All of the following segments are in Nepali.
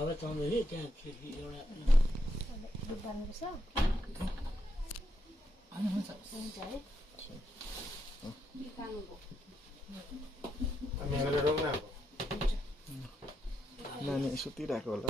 Ahora estamos ahí, ya que ahora. Nani isu tidak kalau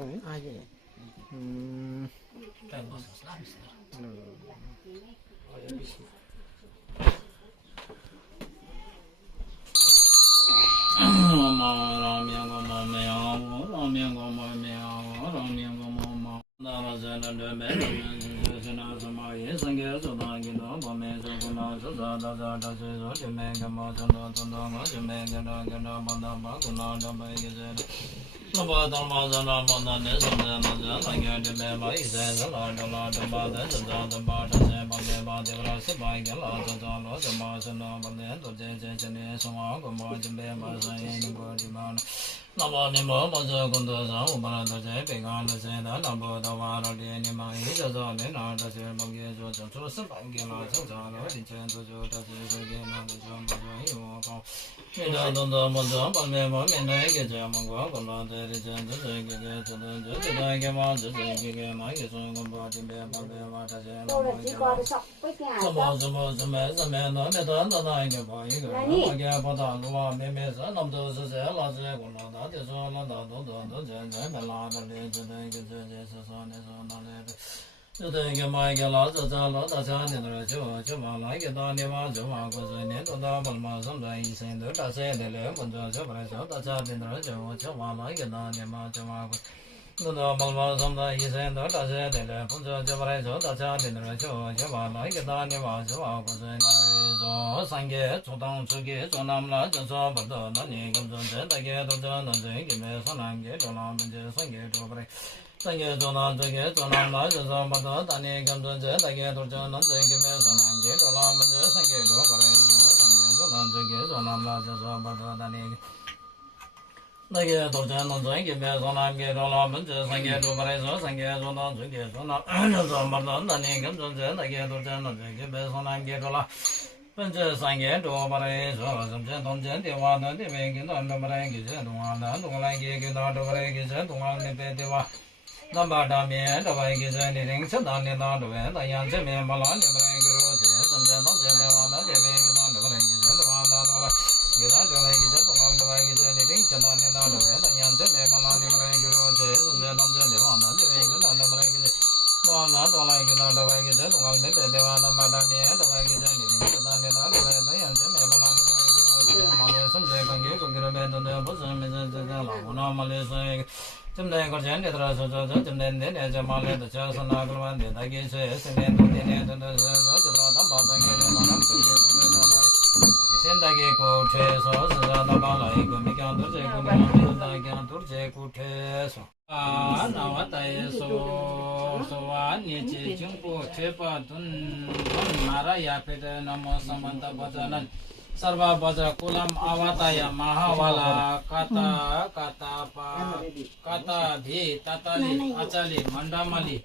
Sarva Bajra Kulam Avataya Mahavala Kata Kata Pa Kata Bhi Tatali Achali Mandamali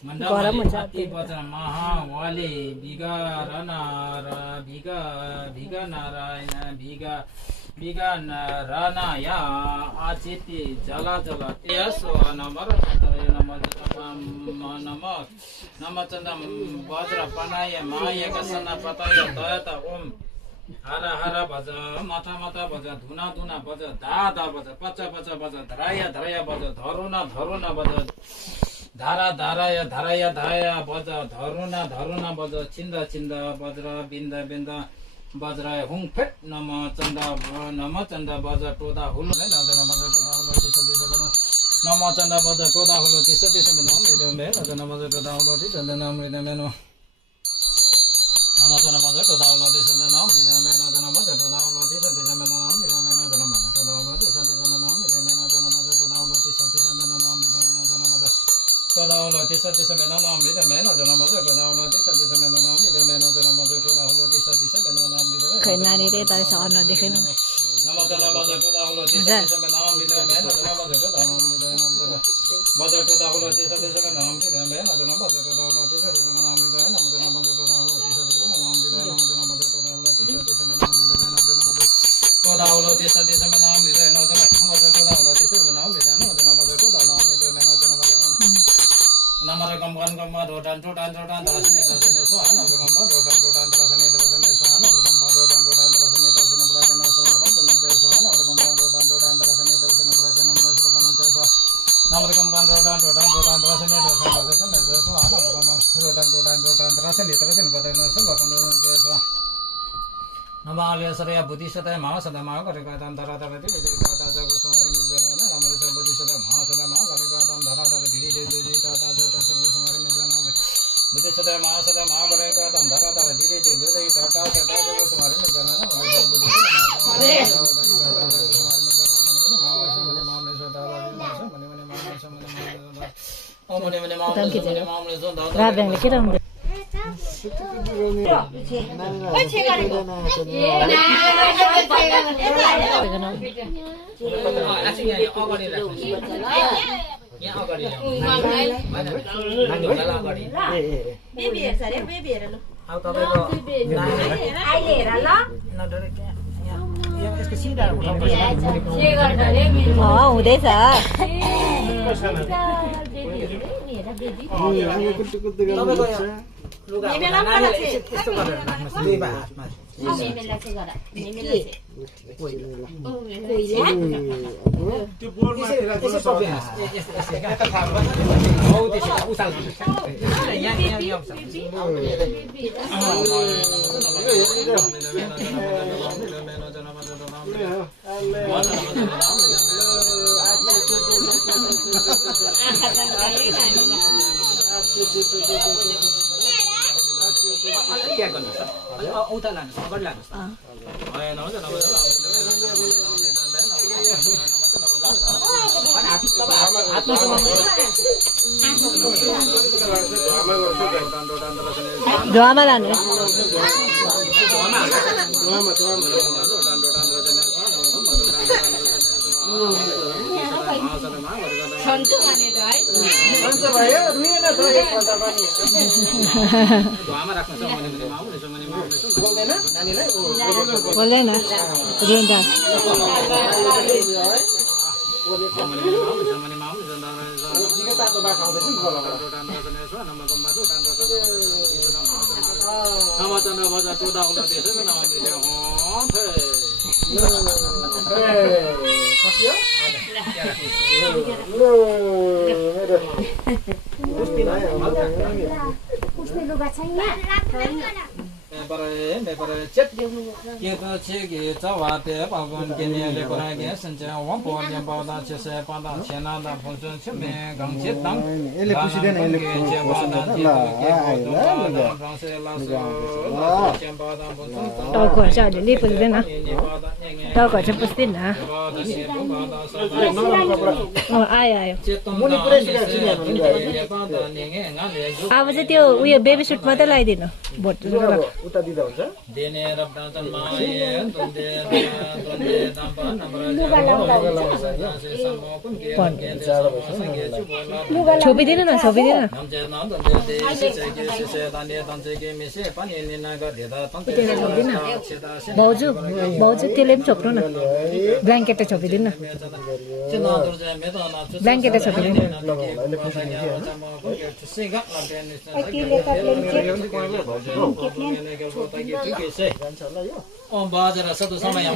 Mandamali Ati Bajra Mahavali Biga Rana Biga Narayana Biga Rana Ya Achiti Jala Jala Yaso Namara Namachandam Bajra Panaya Maya Kasana Pataya Dayata Om Hara hara baja, mata mata baja, dhuna dhuna baja, da da baja, pacha pacha baja, dharaya dharaya baja, dharuna dharuna baja, dhara dharaya dharaya dharaya baja, dharuna dharuna baja, chinda chinda bajra, binda binda bajra, hung phet nama chanda baja, toda hulu, nama chanda baja, toda hulu, tisa tisa meno, midome, nama baja, toda hulu, tisa meno, midome. Namacana Baja to Dawla Descendant, the Mena Janamaja to Dawla Descendant, the Mena Janamaja to Dawla Descendant, the Mena Janamaja to Dawla Descendant, the Dawla Descendant, the Mena Janamaja to Dawla Descendant, the Mena Janamaja to Dawla Descendant, Kay nani de tayo sa ano dekin. Namacana Baja to Dawla Descendant, the Mena Janamaja to Dawla Baja to Dawla Descendant, the Mena Janamaja to Dawla Toda नवगम्मा रोटान टोटान रोटान दर्शने दर्शने स्वाहा नवगम्मा रोटान टोटान दर्शने दर्शने स्वाहा नवगम्मा रोटान टोटान दर्शने दर्शने प्राचीन स्वाहा पंचनञ्च स्वाहा नवगम्मा रोटान टोटान दर्शने दर्शने प्राचीन स्वाहा स्वाहा नवगम्मा रोटान टोटान रोटान दर्शने दर्शने दर्शने स्वाहा नवगम्मा रोटान टोटान रोटान दर्शने दर्शने प्राचीन स्वाहा नमाले सरया बुद्धि सतय महा सदा महा गरेका दान धरा धरा दिले दिले गाता जग सुमारि मिजन नमाले सब बुद्धि सतय महा सदा महा गरेका दान धरा धरा दिले दिले दिले गाता जग सुमारि मिजन बुद्धि सतय महा सदा महा गरेका दान धरा धरा दिले दिले दिले गाता जग सुमारि मिजन नमाले बुद्धि सतय राब्याङले के राउनु हुँदैछ धुवामा लानु बोल्दैन टाउकोहरू चाहिँ अलिअलि पुग्दैन टाउकोहरू चाहिँ पुस्दैन आयो आयो अब चाहिँ त्यो उयो बेबी सुट मात्रै लगाइदिनु भोट छोपिदिनु न छोपिदिनु भाउजू भाउजू त्यसले पनि छोप्नु न ब्ल्याङ्केटै छोपिदिनु न ब्ल्याङ्केटै छोपिदिनु बाजेर सतो समय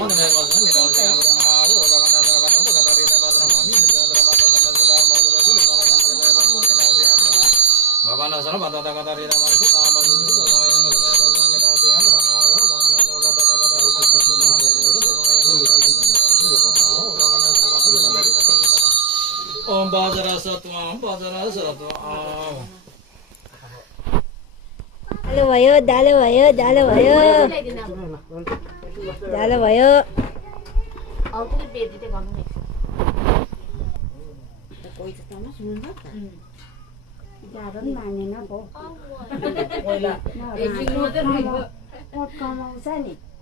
ओम बाजरा सत्वम बाजरा सत्वम दालो भयो दालो भयो दालो भयो दालो भयो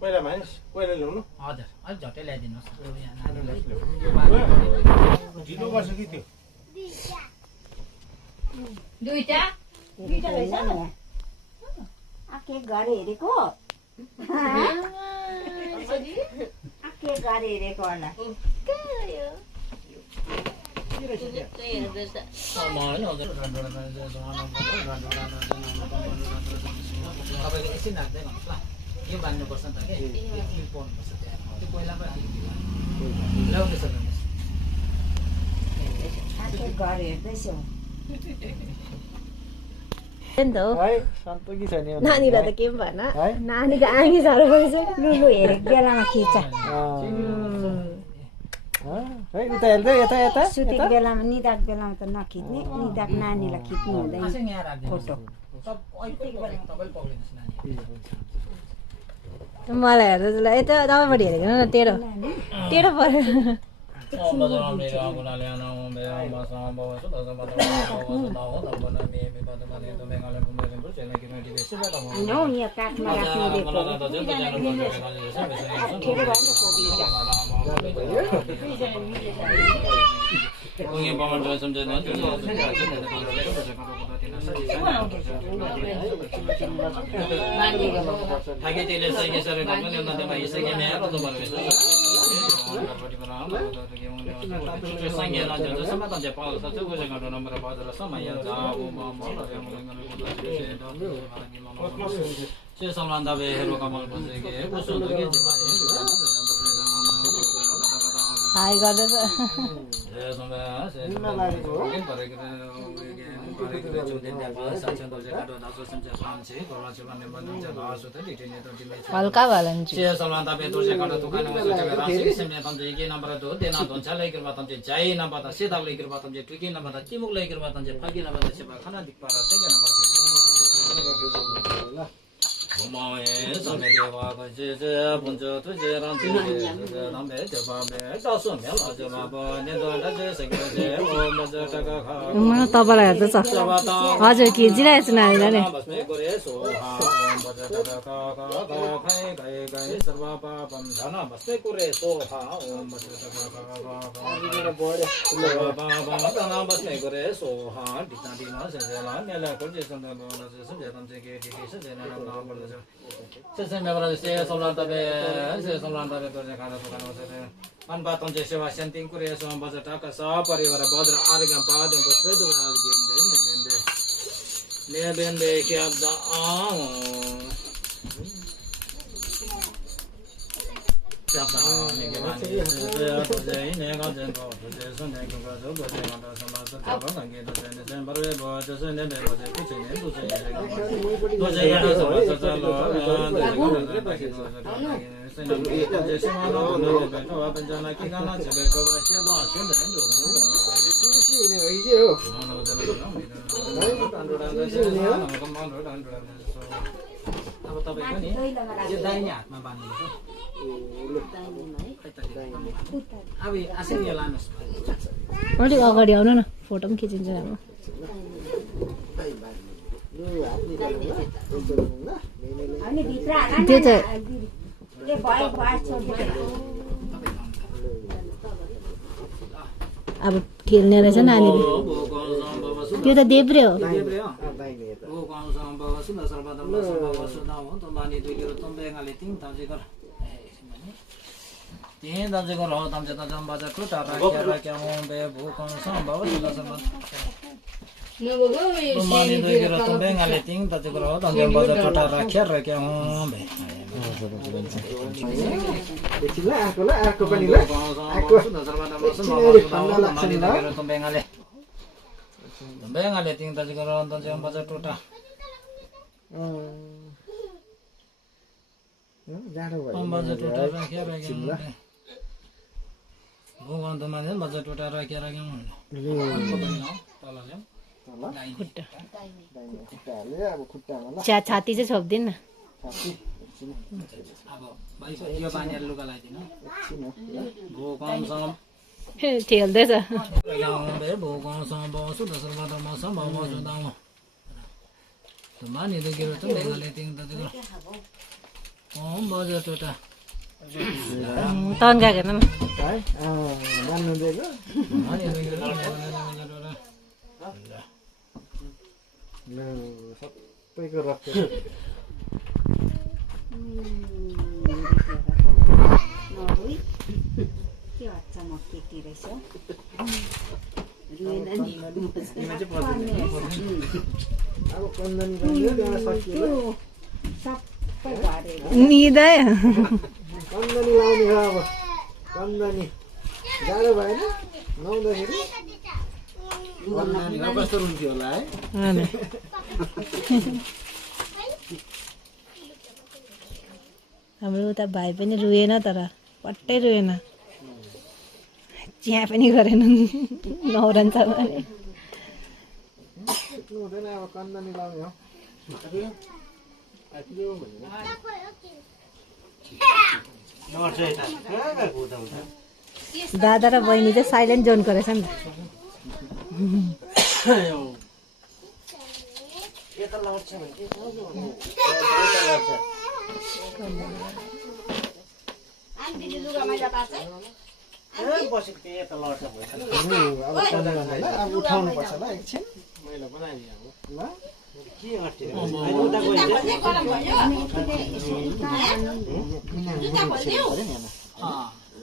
पहिला मानिस पहिला ल्याउनु हजुर अलिक झट्टै ल्याइदिनुहोस् ढिलो गर्छ कि त्यो दुईटा रहेछ के गरे हेरेको के गरे हेरेको होला तपाईँले एकछिन राख्दै भन्नुहोस् ल यो बान्नुपर्छ नि त के यो पाउनुपर्छ त्यहाँ त्यो पहिलाको ल्याउँदैछ आके घर हेर्दैछु नानीलाई त के पनि भएन नानीको आँगी साह्रो परेछ लुलु हेरेको बेलामा खिच्छ सुतेको बेलामा निदाको बेलामा त नखिच्ने निदाको नानीलाई खिच्नु हुँदैन फोटो मलाई हेर्दा ल यता तपाईँबाट हेरेको न तेरो तेरो पऱ्यो नौ यहाँ काठमा राख्नु हाई गर्दैछ हल्का भलन्छ तपाईँलाई हेर्दैछ हजुर खिचिरहेको छु नानीलाई नि सेवा शान्ति बजार परिवार बज्र आर्गम पादम दाहिने हातमा बाँध्नु अलिक अगाडि आउनु न फोटो पनि खिचिन्छ राम्रो त्यो त अब खेल्ने रहेछ नानीले त्यो त देब्रे हो छाती चाहिँ छोप्दिन न खेल्दैछ तन्का हेर्नु सबैको रक्त के अचम्म केटी रहेछ अब कन्दनी बाँध्यो त्यहाँ सकियो सबै भरेर निदै कन्दनी लाउने हो अब कन्दनी गाह्रो भएन लाउँदाखेरि कस्तो रुन्थ्यो होला है हाम्रो उता भाइ पनि रुएन तर पट्टै रुएन चिया पनि गरेन नौरन्छ भने हुँदैन अब कन्दनी लाउने हो दादा र बहिनी चाहिँ साइलेन्ट जोनको रहेछ नि अब उठाउनु पर्छ ल एकछिन मैले बनाइदिएँ अब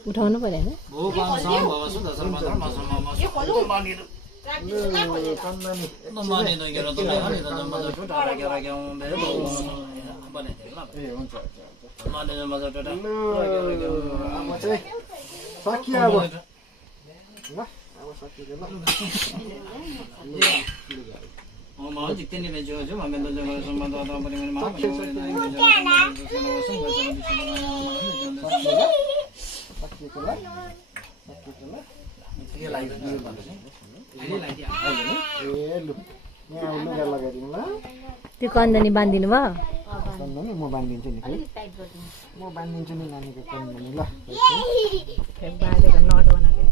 उठाउनु पर्यो होइन सकियो अब ल अब सकियो त्यो कन्दनी बाँधिदिनु भयो कन्दनी म बाँधिदिन्छु नि म बाँधिदिन्छु नि नानीको कन्दनी ल बाँधेको नट बनाएको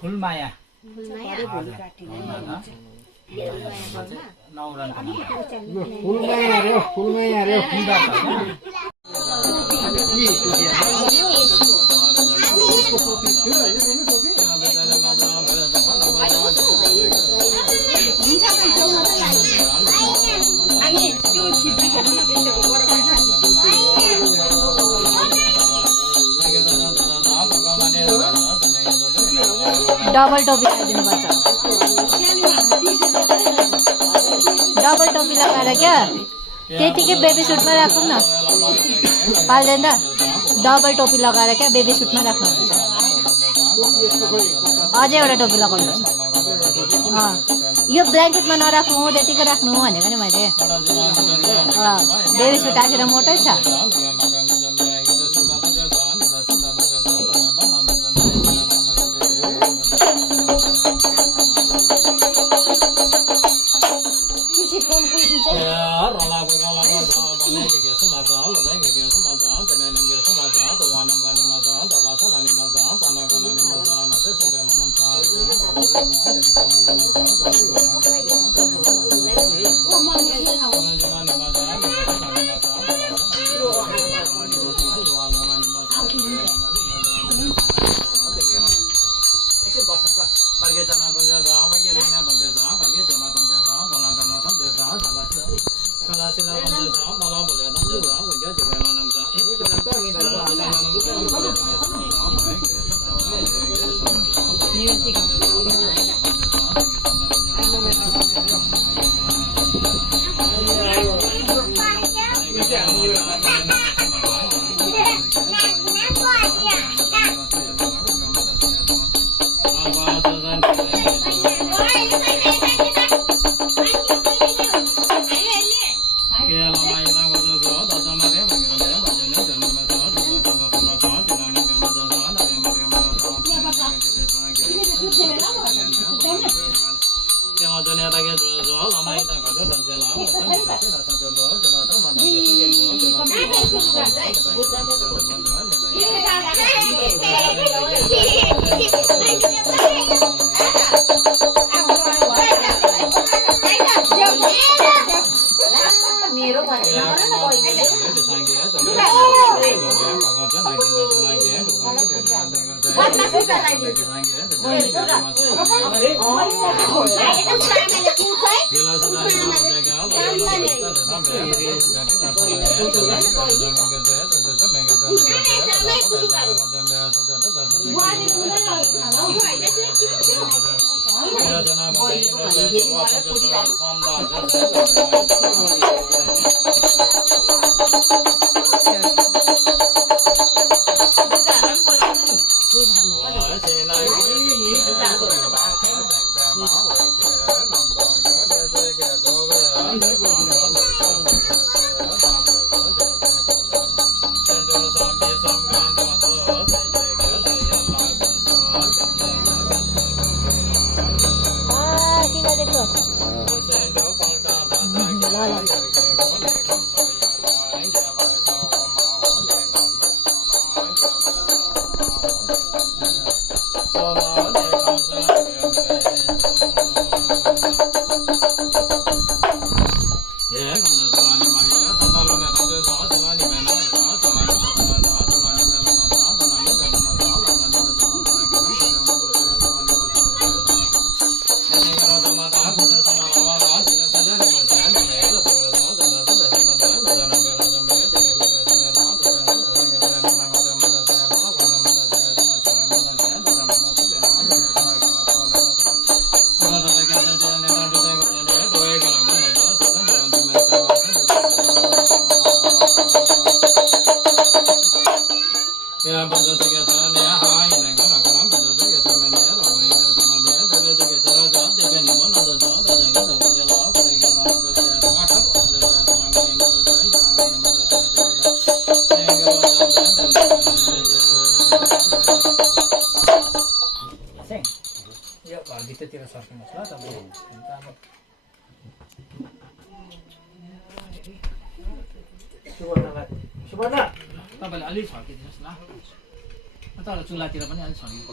फुलमाया फुलमाया फुलमाया रे डबल टोपी लगाइदिनु पर्छ डबल टोपी लगाएर क्या त्यतिकै बेबी सुटमा राखौँ न पाल्दैन डबल टोपी लगाएर क्या बेबी सुटमा राख्नु अझै एउटा टोपी लगाउनु यो ब्ल्याङ्केटमा नराख्नु त्यतिकै राख्नु भनेको नि मैले बेबी सुट आखिर मोटै छ तपाईँले अलिक छर्किदिनुहोस् न तर चुल्हातिर पनि अलिक छर्किनु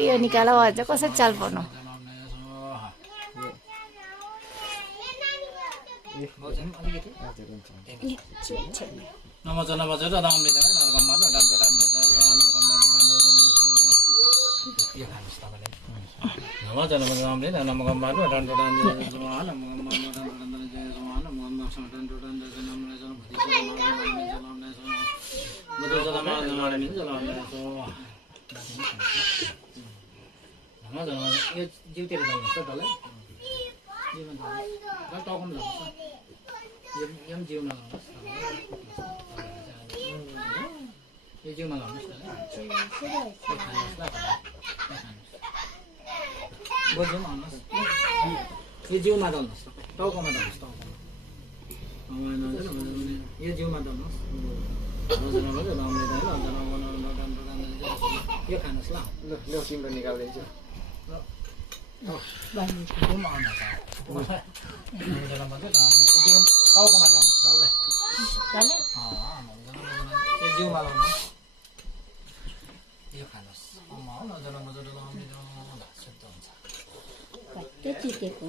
यो निकाला अझ कसरी चाल पर्नु जिउतिर जानुहुन्छ तँलाई टाउकोमा लानुहोस् यो जिउमा लानुहोस् यो जिउमा लानुहोस् न बुझ्यौँ आउनुहोस् यो जिउमा दल्नुहोस् टाउकोमा दल्नुहोस् यो जिउमा दल्नुहोस् यो खानुहोस् ल तिम्रो निकाल्दैछु टाउकोमा लाउनुहोस् डल्लै यो जिउमा लाउनुहोस् यो खानुहोस् मजाले मजाले लाउने शुद्ध हुन्छ चिकेको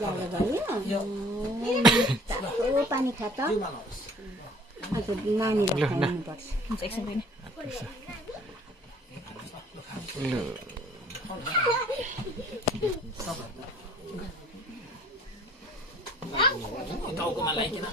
जाडो भयो तातो पानी खा त आज नानीलाई खुवाउनुपर्छ टाउकोमा लगाइकन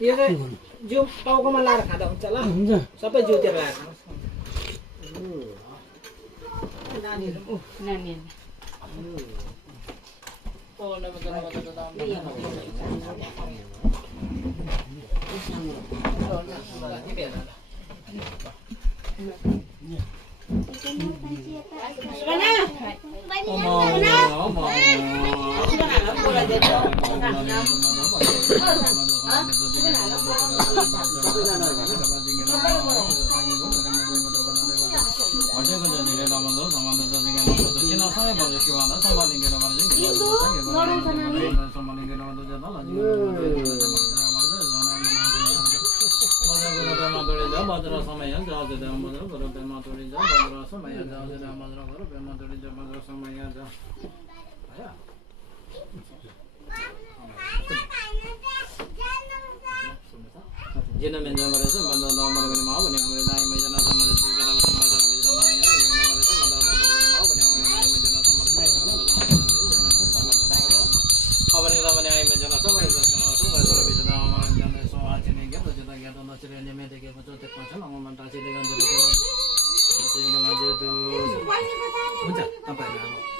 यो चाहिँ जिउ टाउकोमा लाएर खाँदा हुन्छ ल सबै जिउतिर लाएर हुन्छ तपाईहरु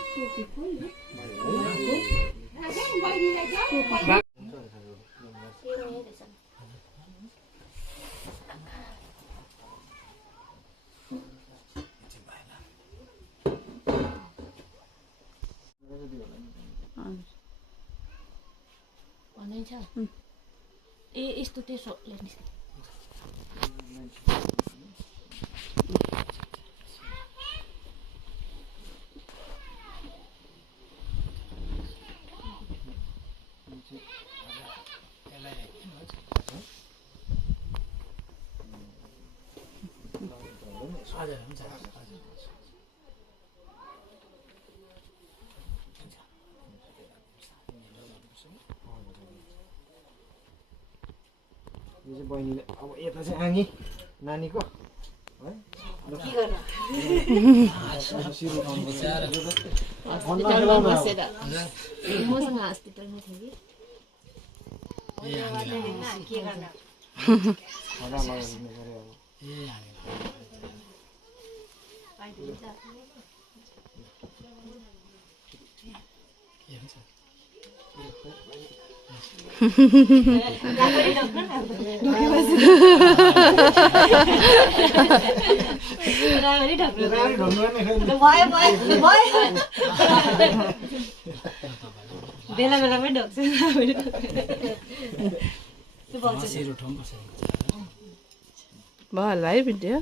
ए यस्तो त्यसो लेख्नुस् हजुर हुन्छ यो चाहिँ बहिनीले अब यता चाहिँ आनी नानीको है के गर्नु हस्पिटलमा बसेर मसँग हस्पिटलमा थियो कि के गर्नु बेला बेलामै ढोक्छ भयो होला है भिडियो